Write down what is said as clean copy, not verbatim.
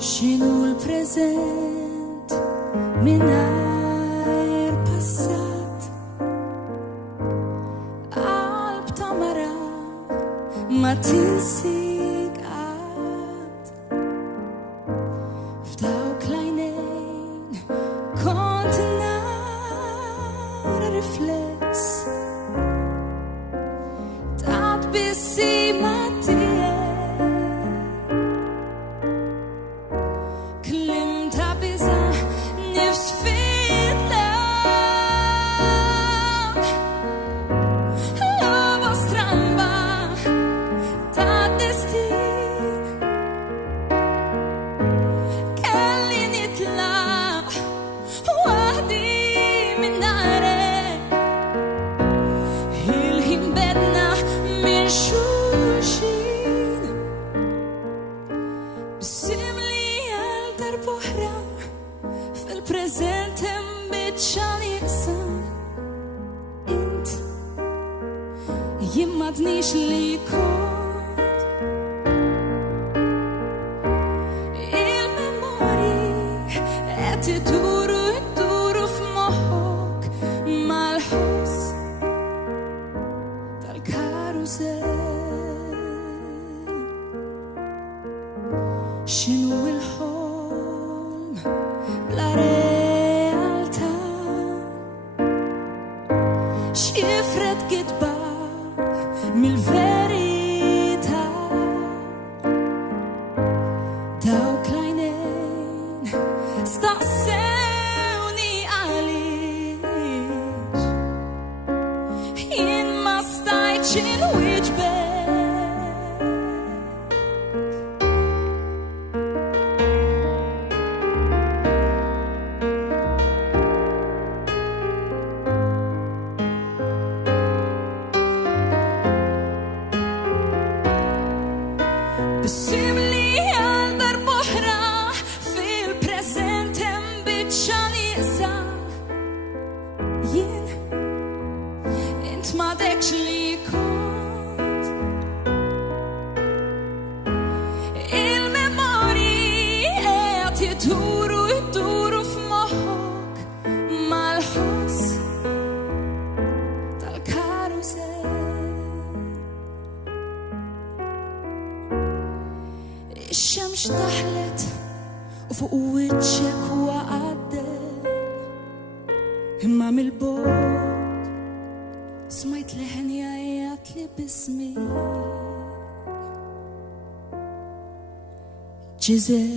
X'inhu l-preżent mingħajr passat. Qalb ta' mara ma tinsik qatt. F'dawk l-għajnejn kont nara rifless ta' tbissima tiegħek. Klim ta' biża' nifs fid-law. Logħba stramba ta' destin. Kelli nitlaq waħdi minn narek. Il-ħin bedna minn xulxin. Bissim li għal darbohra fil-preżent hemm biċċa nieqsa. Int jien m'għadniex li kont. Il-memorji qed iduru f'moħħok mal-ħoss tal-karusell. X'inhu l-ħolm bla realtà? X'jifred kitba mill-verità? Dawk l-għajnejn staqsewni għaliex jien ma stajtx inwieġbek. Bissim li għal darbohra fil-preżent hemm biċċa nieqsa. Jien int m'għadekx li kont. Il-memorji qed iduru f'moħħok mal-ħoss tal-karusell. Ix-xemx taħlet u fuq wiċċek waqgħet, imma mill-bogħod smajt leħen jgħid li bismik. Ġiżel.